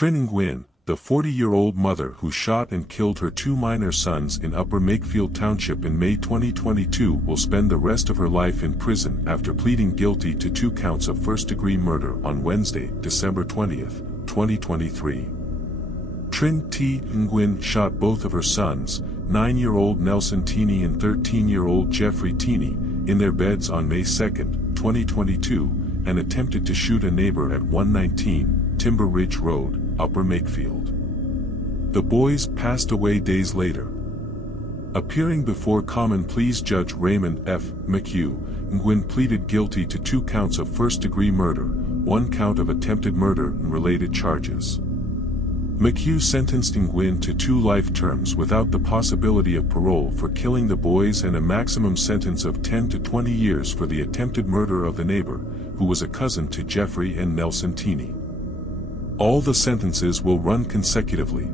Trin Nguyen, the 40-year-old mother who shot and killed her 2 minor sons in Upper Makefield Township in May 2022, will spend the rest of her life in prison after pleading guilty to 2 counts of first-degree murder on Wednesday, December 20, 2023. Trin T. Nguyen shot both of her sons, 9-year-old Nelson Tini and 13-year-old Jeffrey Tini, in their beds on May 2, 2022, and attempted to shoot a neighbor at 119 Timber Ridge Road, Upper Makefield. The boys passed away days later. Appearing before Common Pleas Judge Raymond F. McHugh, Nguyen pleaded guilty to 2 counts of first-degree murder, 1 count of attempted murder and related charges. McHugh sentenced Nguyen to 2 life terms without the possibility of parole for killing the boys and a maximum sentence of 10 to 20 years for the attempted murder of the neighbor, who was a cousin to Jeffrey and Nelson Tini. All the sentences will run consecutively.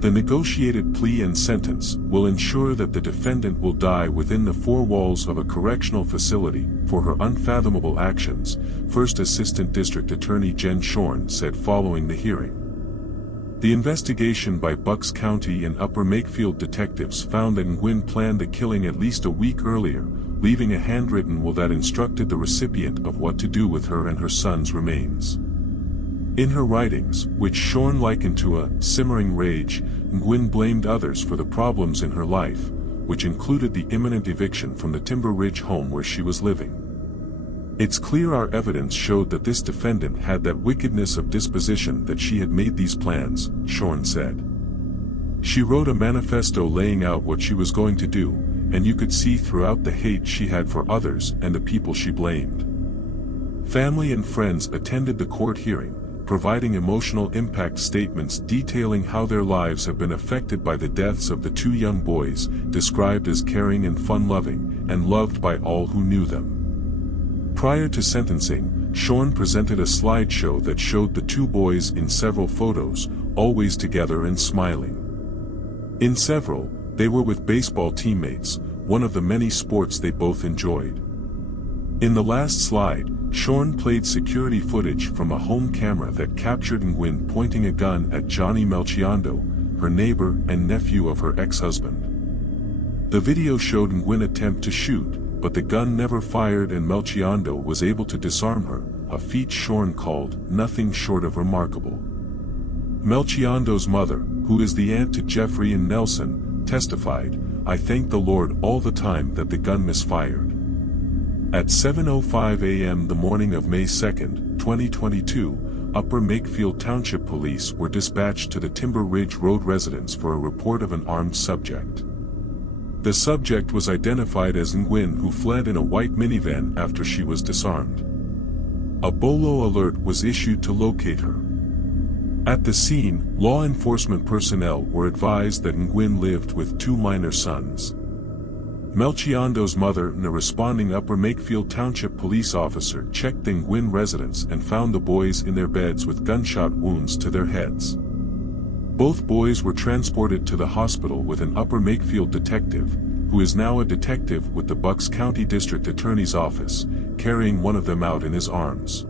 The negotiated plea and sentence will ensure that the defendant will die within the 4 walls of a correctional facility for her unfathomable actions, First Assistant District Attorney Jen Shorn said following the hearing. The investigation by Bucks County and Upper Makefield detectives found that Nguyen planned the killing at least a week earlier, leaving a handwritten will that instructed the recipient of what to do with her and her son's remains. In her writings, which Shorn likened to a simmering rage, Nguyen blamed others for the problems in her life, which included the imminent eviction from the Timber Ridge home where she was living. It's clear our evidence showed that this defendant had that wickedness of disposition that she had made these plans, Shorn said. She wrote a manifesto laying out what she was going to do, and you could see throughout the hate she had for others and the people she blamed. Family and friends attended the court hearing, providing emotional impact statements detailing how their lives have been affected by the deaths of the 2 young boys, described as caring and fun-loving, and loved by all who knew them. Prior to sentencing, Shorn presented a slideshow that showed the 2 boys in several photos, always together and smiling. In several, they were with baseball teammates, one of the many sports they both enjoyed. In the last slide, Shorn played security footage from a home camera that captured Nguyen pointing a gun at Johnny Melchiondo, her neighbor and nephew of her ex-husband. The video showed Nguyen attempt to shoot, but the gun never fired and Melchiondo was able to disarm her, a feat Shorn called nothing short of remarkable. Melchiondo's mother, who is the aunt to Jeffrey and Nelson, testified, "I thank the Lord all the time that the gun misfired." At 7:05 a.m. the morning of May 2, 2022, Upper Makefield Township police were dispatched to the Timber Ridge Road residence for a report of an armed subject. The subject was identified as Nguyen, who fled in a white minivan after she was disarmed. A BOLO alert was issued to locate her. At the scene, law enforcement personnel were advised that Nguyen lived with 2 minor sons. Melchiondo's mother and a responding Upper Makefield Township police officer checked the Nguyen residence and found the boys in their beds with gunshot wounds to their heads. Both boys were transported to the hospital with an Upper Makefield detective, who is now a detective with the Bucks County District Attorney's Office, carrying one of them out in his arms.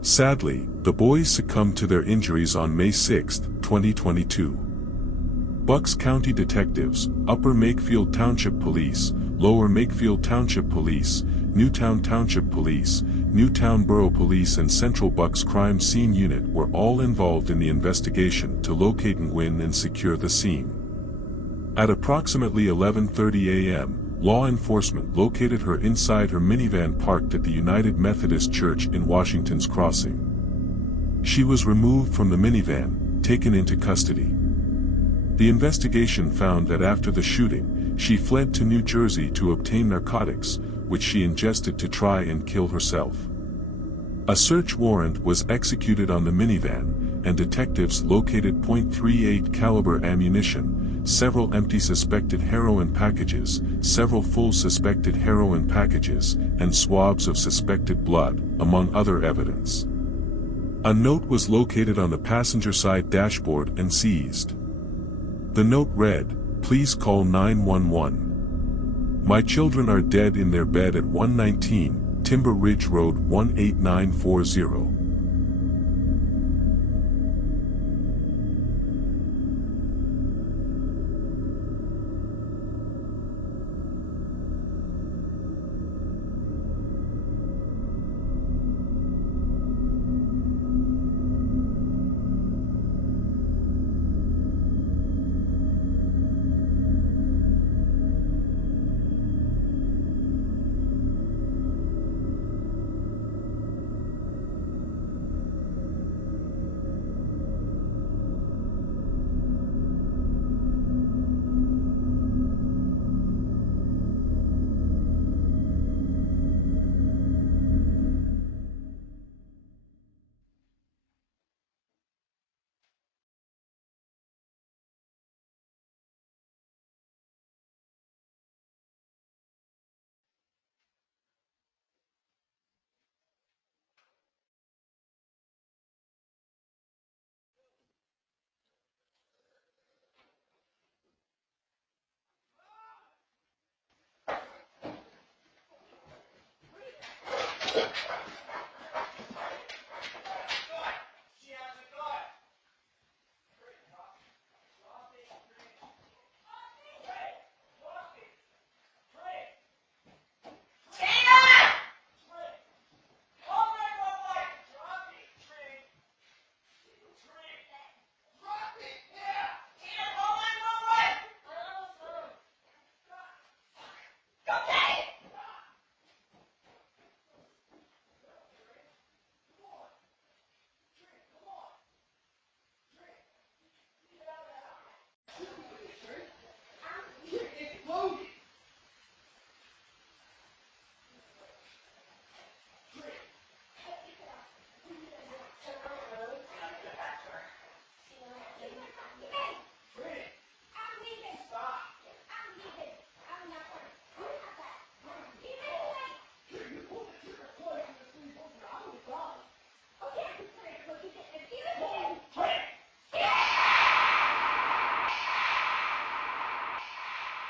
Sadly, the boys succumbed to their injuries on May 6, 2022. Bucks County detectives, Upper Makefield Township Police, Lower Makefield Township Police, Newtown Township Police, Newtown Borough Police and Central Bucks Crime Scene Unit were all involved in the investigation to locate Nguyen and secure the scene. At approximately 11:30 a.m., law enforcement located her inside her minivan parked at the United Methodist Church in Washington's Crossing. She was removed from the minivan, taken into custody. The investigation found that after the shooting, she fled to New Jersey to obtain narcotics, which she ingested to try and kill herself. A search warrant was executed on the minivan, and detectives located .38 caliber ammunition, several empty suspected heroin packages, several full suspected heroin packages, and swabs of suspected blood, among other evidence. A note was located on the passenger side dashboard and seized. The note read, "Please call 911. My children are dead in their bed at 119 Timber Ridge Road 18940.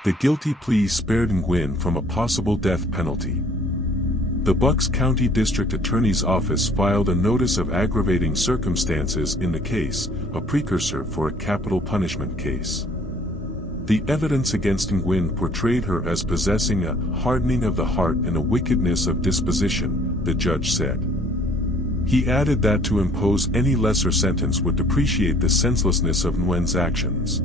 The guilty plea spared Nguyen from a possible death penalty. The Bucks County District Attorney's Office filed a notice of aggravating circumstances in the case, a precursor for a capital punishment case. The evidence against Nguyen portrayed her as possessing a hardening of the heart and a wickedness of disposition, the judge said. He added that to impose any lesser sentence would depreciate the senselessness of Nguyen's actions.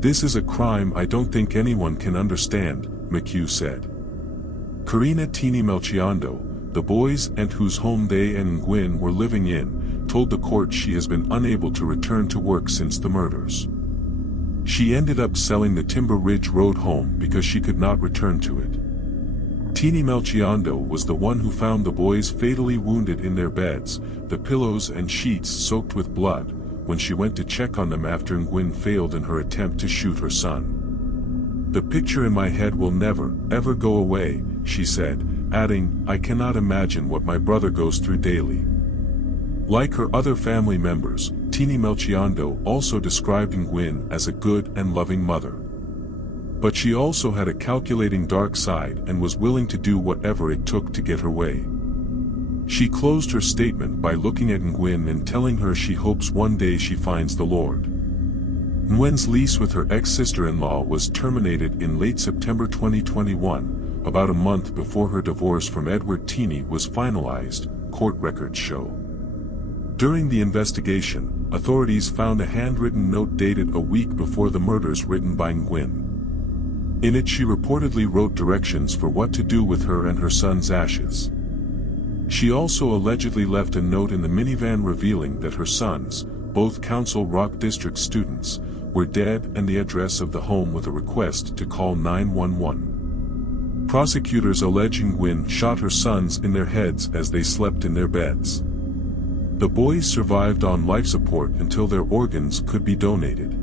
"This is a crime I don't think anyone can understand," McHugh said. Karina Tini Melchiondo, the boys and whose home they and Nguyen were living in, told the court she has been unable to return to work since the murders. She ended up selling the Timber Ridge Road home because she could not return to it. Tini Melchiondo was the one who found the boys fatally wounded in their beds, the pillows and sheets soaked with blood, when she went to check on them after Nguyen failed in her attempt to shoot her son. "The picture in my head will never, ever go away," she said, adding, "I cannot imagine what my brother goes through daily." Like her other family members, Tini Melchiondo also described Nguyen as a good and loving mother. But she also had a calculating dark side and was willing to do whatever it took to get her way. She closed her statement by looking at Nguyen and telling her she hopes one day she finds the Lord. Nguyen's lease with her ex-sister-in-law was terminated in late September 2021, about a month before her divorce from Edward Tini was finalized, court records show. During the investigation, authorities found a handwritten note dated a week before the murders written by Nguyen. In it she reportedly wrote directions for what to do with her and her son's ashes. She also allegedly left a note in the minivan revealing that her sons, both Council Rock District students, were dead and the address of the home with a request to call 911. Prosecutors allege Nguyen shot her sons in their heads as they slept in their beds. The boys survived on life support until their organs could be donated.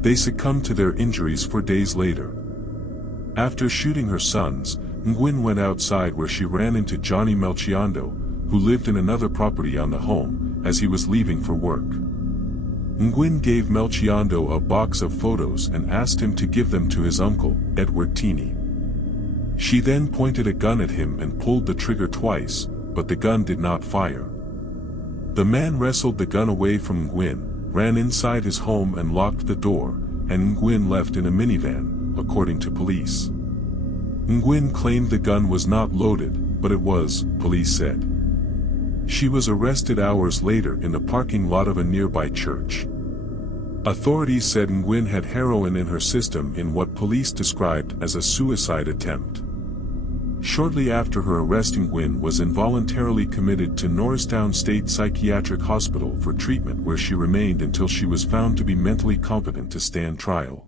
They succumbed to their injuries 4 days later. After shooting her sons, Nguyen went outside where she ran into Johnny Melchiondo, who lived in another property on the home, as he was leaving for work. Nguyen gave Melchiondo a box of photos and asked him to give them to his uncle, Edward Tini. She then pointed a gun at him and pulled the trigger twice, but the gun did not fire. The man wrestled the gun away from Nguyen, ran inside his home and locked the door, and Nguyen left in a minivan, according to police. Nguyen claimed the gun was not loaded, but it was, police said. She was arrested hours later in the parking lot of a nearby church. Authorities said Nguyen had heroin in her system in what police described as a suicide attempt. Shortly after her arrest, Nguyen was involuntarily committed to Norristown State Psychiatric Hospital for treatment, where she remained until she was found to be mentally competent to stand trial.